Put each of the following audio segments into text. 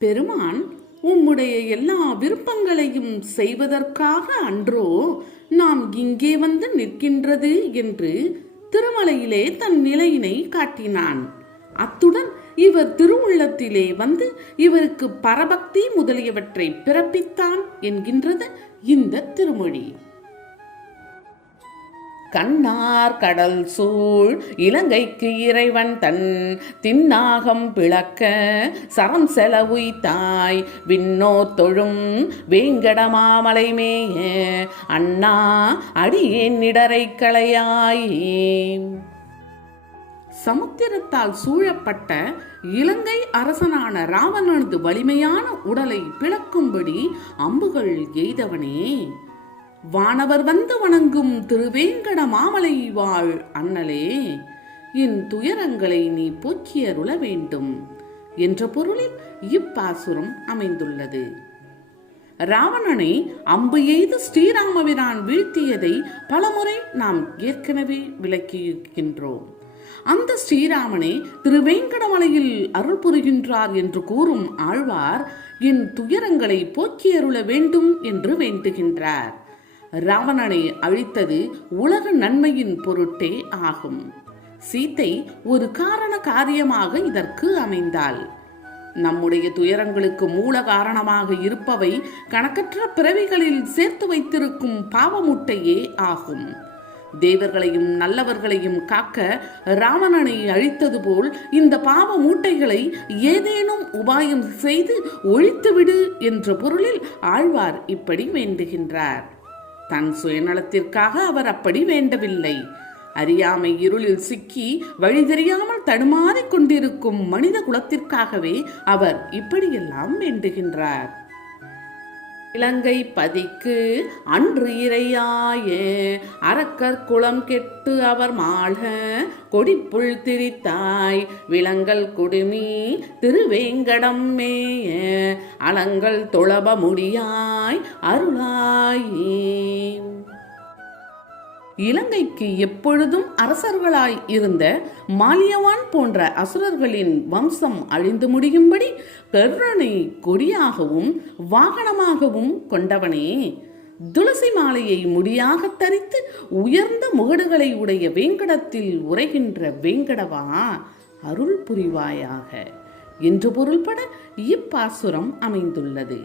பெருமான் உம்முடைய எல்லா விருப்பங்களையும் செய்வதற்காக அன்றோ நாம் இங்கே வந்து நிற்கின்றது என்று திருமலையிலே தன் நிலையினை காட்டினான். அத்துடன் இவர் திருவுள்ளத்திலே வந்து இவருக்கு பரபக்தி முதலியவற்றை பிறப்பித்தான் என்கின்றது இந்த திருமொழி. கண்ணார் கடல் சூழ் இலங்கைக்கு இறைவன் தன் தின்னாகம் பிளக்க சரம் செலவுய்தாய் விண்ணோ தொழும் வேங்கடமாமலை மேய அண்ணா அடியேன் இடரை களையாயே சமுத்திரத்தால் சூழப்பட்ட இலங்கை அரசனான ராவணனது வலிமையான உடலை பிளக்கும்படி அம்புகள் எய்தவனே. வானவர் வந்து வணங்கும் திருவேங்கட மாமலை வாழ் அண்ணலே என் துயரங்களை நீ போக்கியருள வேண்டும் என்ற பொருளில் இப்பாசுரம் அமைந்துள்ளது. ராவணனை அம்பு எய்து ஸ்ரீராமபிரான் வீழ்த்தியதை பலமுறை நாம் ஏற்கனவே விளக்கியிருக்கின்றோம். அந்த ஸ்ரீராமனே திருவேங்கடமலையில் அருள் புரிகின்றார் என்று கூறும் ஆழ்வார் என் துயரங்களை போக்கியருள வேண்டும் என்று வேண்டுகின்றார். ராவணனை அழித்தது உலக நன்மையின் பொருட்டே ஆகும். சீத்தை ஒரு காரண காரியமாக இதற்கு அமைந்தாள். நம்முடைய துயரங்களுக்கு மூல காரணமாக இருப்பவை கணக்கற்ற பிறவிகளில் சேர்த்து வைத்திருக்கும் பாவமுட்டையே ஆகும். தேவர்களையும் நல்லவர்களையும் காக்க ராவணனை அழித்தது போல் இந்த பாவ மூட்டைகளை ஏதேனும் உபாயம் செய்து ஒழித்துவிடு என்ற பொருளில் ஆழ்வார் இப்படி வேண்டுகின்றார். தன் சுயநலத்திற்காக அவர் அப்படி வேண்டவில்லை. அறியாமை இருளில் சிக்கி வழி தெரியாமல் தடுமாறிக் கொண்டிருக்கும் மனித குலத்திற்காகவே அவர் இப்படியெல்லாம் வேண்டுகின்றார். இலங்கை பதிக்கு அன்று இறையாயே. அரக்கர் குளம் கெட்டு அவர் மாழ்க கொடிப்புள் திரித்தாய். விலங்கல் குடுமி திருவேங்கடம் மேய அலங்கள் தொழப முடியாய் அருளாயே. இலங்கைக்கு எப்பொழுதும் அரசர்களாய் இருந்த மாலியவான் போன்ற அசுரர்களின் வம்சம் அழிந்து முடியும்படி கருணனை கொடியாகவும் வாகனமாகவும் கொண்டவனே. துளசி மாலையை முடியாக தரித்து உயர்ந்த முகடுகளை உடைய வேங்கடத்தில் உரைகின்ற வேங்கடவா? அருள் புரிவாயாக. என்று பொருள்பட இப்பாசுரம் அமைந்துள்ளது.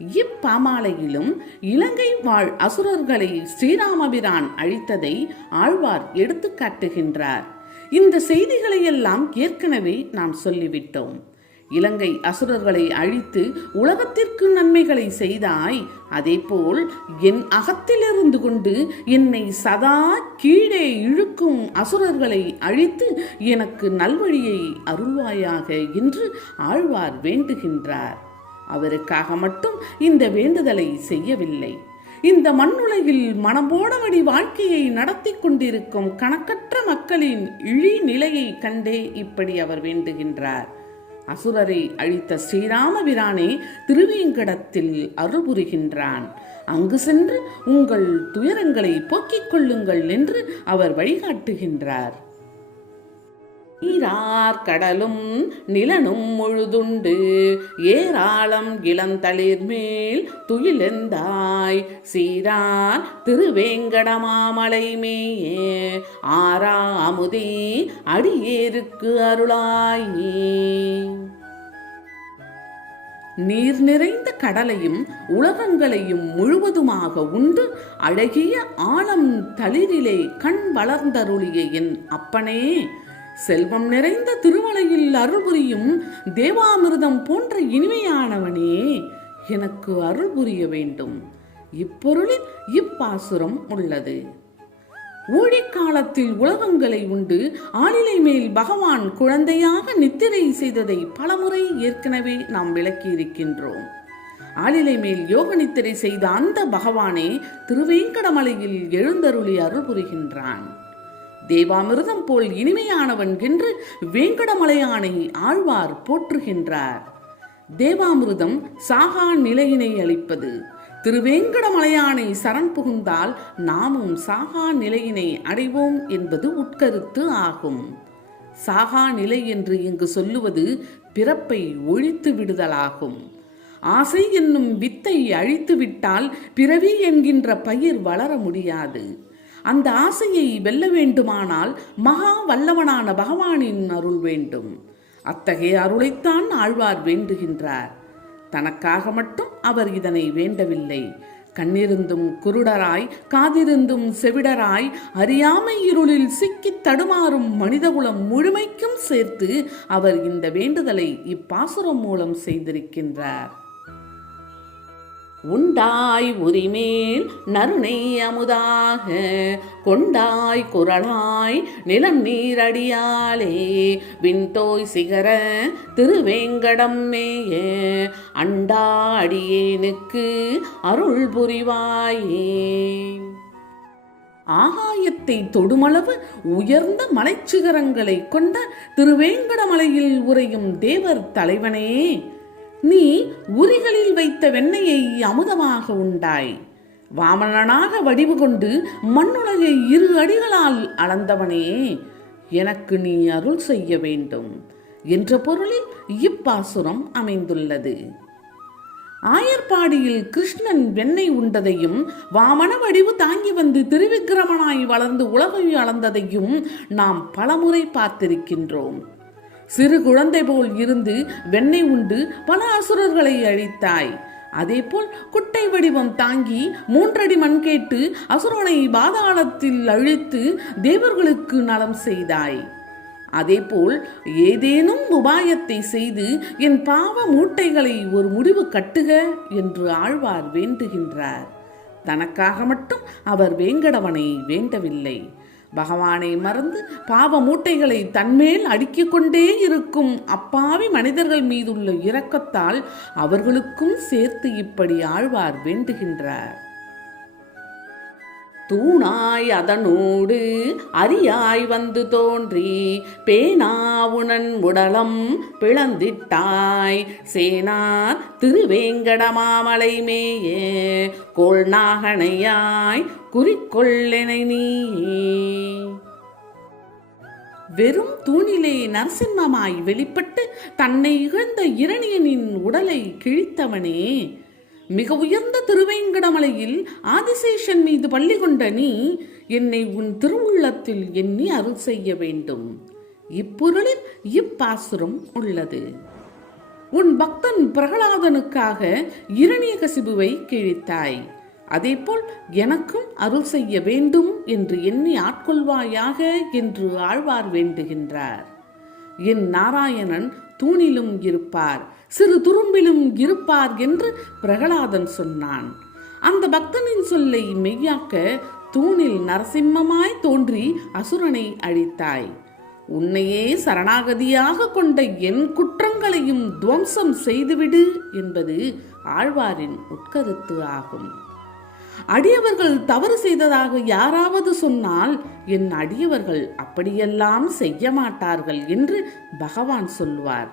இப்பாமாலையிலும் இலங்கை வாழ் அசுரர்களை ஸ்ரீராமபிரான் அழித்ததை ஆழ்வார் எடுத்து காட்டுகின்றார். இந்த செய்திகளை எல்லாம் ஏற்கனவே நாம் சொல்லிவிட்டோம். இலங்கை அசுரர்களை அழித்து உலகத்திற்கு நன்மைகளை செய்தாய் அதேபோல் என் அகத்திலிருந்து கொண்டு என்னை சதா கீழே இழுக்கும் அசுரர்களை அழித்து எனக்கு நல்வழியை அருள்வாயாக என்று ஆழ்வார் வேண்டுகின்றார். அவருக்காக மட்டும் இந்த வேண்டுதலை செய்யவில்லை. இந்த மண்ணுலகில் மனம்போடமடி வாழ்க்கையை நடத்தி கொண்டிருக்கும் கணக்கற்ற மக்களின் இழி நிலையை கண்டே இப்படி அவர் வேண்டுகின்றார். அசுரரை அழித்த ஸ்ரீராமபிரானே திருவேங்கடத்தில் அருள்புரிகின்றான். அங்கு சென்று உங்கள் துயரங்களை போக்கிக் கொள்ளுங்கள் என்று அவர் வழிகாட்டுகின்றார். நீரார் கடலும் நிலனும் முழுதுண்டு. ஏராளம் இளந்தளிர் மேல் துயிலெந்தாய். சீரான் திருவேங்கடமாமலை மேயே. ஆரா அமுதே அடியேருக்கு அருளாயே. நீர் நிறைந்த கடலையும் உலகங்களையும் முழுவதுமாக உண்டு. அழகிய ஆழம் தளிரிலே கண் வளர்ந்தருளிய என் அப்பனே. செல்வம் நிறைந்த திருமலையில் அருள் புரியும் தேவாமிர்தம் போன்ற இனிமையானவனே எனக்கு அருள் புரிய வேண்டும். இப்பொருளில் இப்பாசுரம் உள்ளது. ஊழிக்காலத்தில் உலகங்களை உண்டு. ஆளிலை மேல் பகவான் குழந்தையாக நித்திரை செய்ததை பலமுறை ஏற்கனவே நாம் விளக்கியிருக்கின்றோம். ஆளிலை மேல் யோக நித்திரை செய்த அந்த பகவானே திருவேங்கடமலையில் எழுந்தருளி அருள் புரிகின்றான். தேவாமிர்தம் போல் இனிமையானவன் என்று வேங்கடமலையானை ஆழ்வார் போற்றுகின்றார். தேவாமிர்தம் சாகா நிலையினை அளிப்பது. திருவேங்கடமலையானை சரண் புகுந்தால் நாமும் சாகா நிலையினை அடைவோம் என்பது உட்கருத்து ஆகும். சாகா நிலை என்று இங்கு சொல்லுவது பிறப்பை ஒழித்து விடுதலாகும். ஆசை என்னும் வித்தை அழித்து விட்டால் பிறவி என்கின்ற பயிர் வளர முடியாது. அந்த ஆசையை வெல்ல வேண்டுமானால் மகா வல்லவனான பகவானின் அருள் வேண்டும். அத்தகைய அருளைத்தான் ஆழ்வார் வேண்டுகின்றார். தனக்காக மட்டும் அவர் இதனை வேண்டவில்லை. கண்ணிருந்தும் குருடராய் காதிருந்தும் செவிடராய் அறியாமை இருளில் சிக்கித் தடுமாறும் மனிதகுலம் முழுமைக்கும் சேர்த்து அவர் இந்த வேண்டுதலை இப்பாசுரம் மூலம் செய்திருக்கின்றார். உண்டாய் உரிமேல் நருணை அமுதாக கொண்டாய் குரலாய் நிலம் நீரடியாலே விண்தோய் சிகர திருவேங்கடம் மேய அண்டா அடியேனுக்கு அருள் புரிவாயே. ஆகாயத்தை தொடுமளவு உயர்ந்த மலைச்சிகரங்களை கொண்ட திருவேங்கடமலையில் உறையும் தேவர் தலைவனே நீ உரிகளில் வைத்த வெண்ணையை அமுதமாக உண்டாய். வாமனனாக வடிவு கொண்டு மண்ணுலகை இரு அடிகளால் அளந்தவனே எனக்கு நீ அருள் செய்ய வேண்டும் என்ற பொருளில் இப்பாசுரம் அமைந்துள்ளது. ஆயர்பாடியில் கிருஷ்ணன் வெண்ணெய் உண்டதையும் வாமன வடிவு தாங்கி வந்து திருவிக்கிரமனாய் வளர்ந்து உலகை அளந்ததையும் நாம் பலமுறை பார்த்திருக்கின்றோம். சிறு குழந்தை போல் இருந்து வெண்ணெய் உண்டு பல அசுரர்களை அழித்தாய். அதேபோல் குட்டை வடிவம் தாங்கி மூன்றடி மண் கேட்டு அசுரனை பாதாளத்தில் அழித்து தேவர்களுக்கு நலம் செய்தாய். அதேபோல் ஏதேனும் உபாயத்தை செய்து என் பாவ மூட்டைகளை ஒரு முடிவு கட்டுக என்று ஆழ்வார் வேண்டுகின்றார். தனக்காக மட்டும் அவர் வேங்கடவனை வேண்டவில்லை. பகவானை மறந்து பாவ மூட்டைகளை தன்மேல் அடுக்கிக் கொண்டே இருக்கும் அப்பாவி மனிதர்கள் மீதுள்ள இரக்கத்தால் அவர்களுக்கும் சேர்த்து இப்படி ஆழ்வார் வேண்டுகின்றார். தூணாய் அதனோடு அரியாய் வந்து தோன்றி பேனாவுணன் உடலம் பிளந்திட்டாய். சேனார் திருவேங்கடமாமலை மேயே கோள் நாகனையாய் குறிக்கொள்ளெனை நீ வெறும் தூணிலே நரசிம்மமாய் வெளிப்பட்டு தன்னை இகழ்ந்த இரணியனின் உடலை கிழித்தவனே. மிக உயர்ந்த திருவேங்கடமலையில் ஆதிசேஷன் மீது பள்ளி கொண்ட நீ என்னை உன் திருவுள்ளத்தில் எண்ணி அருள் செய்ய வேண்டும். இப்பொருளில் இப்பாசுரம் உள்ளது. உன் பக்தன் பிரகலாதனுக்காக இரணிய கசிபுவை கிழித்தாய். அதேபோல் எனக்கும் அருள் செய்ய வேண்டும் என்று எண்ணி ஆட்கொள்வாயாக என்று ஆழ்வார் வேண்டுகின்றார். என் நாராயணன் தூணிலும் இருப்பார் சிறு துரும்பிலும் இருப்பார் என்று பிரகலாதன் சொன்னான். அந்த பக்தனின் சொல்லை மெய்யாக்க தூணில் நரசிம்மமாய் தோன்றி அசுரனை அழித்தாய். உன்னையே சரணாகதியாக கொண்ட என் குற்றங்களையும் துவம்சம் செய்துவிடு என்பது ஆழ்வாரின் உட்கருத்து ஆகும். அடியவர்கள் தவறு செய்ததாக யாராவது சொன்னால் என் அடியவர்கள் அப்படியெல்லாம் செய்ய மாட்டார்கள் என்று பகவான் சொல்வார்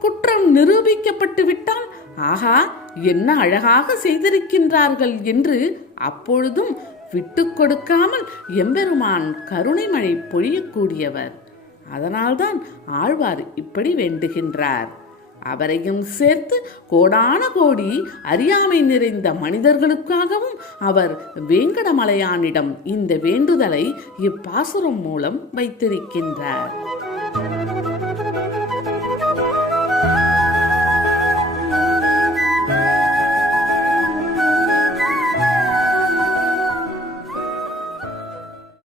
குற்றம் நிரூபிக்கப்பட்டு விட்டால் ஆஹா என்ன அழகாக செய்திருக்கின்றார்கள் என்று அப்பொழுதும் விட்டு கொடுக்காமல் எம்பெருமான் கருணை மழை பொழியக்கூடியவர். அதனால்தான் ஆழ்வார் இப்படி வேண்டுகின்றார். அவரையும் சேர்த்து கோடான கோடி அறியாமை நிறைந்த மனிதர்களுக்காகவும் அவர் வேங்கடமலையானிடம் இந்த வேண்டுதலை இப்பாசுரம் மூலம் வைத்திருக்கின்றார்.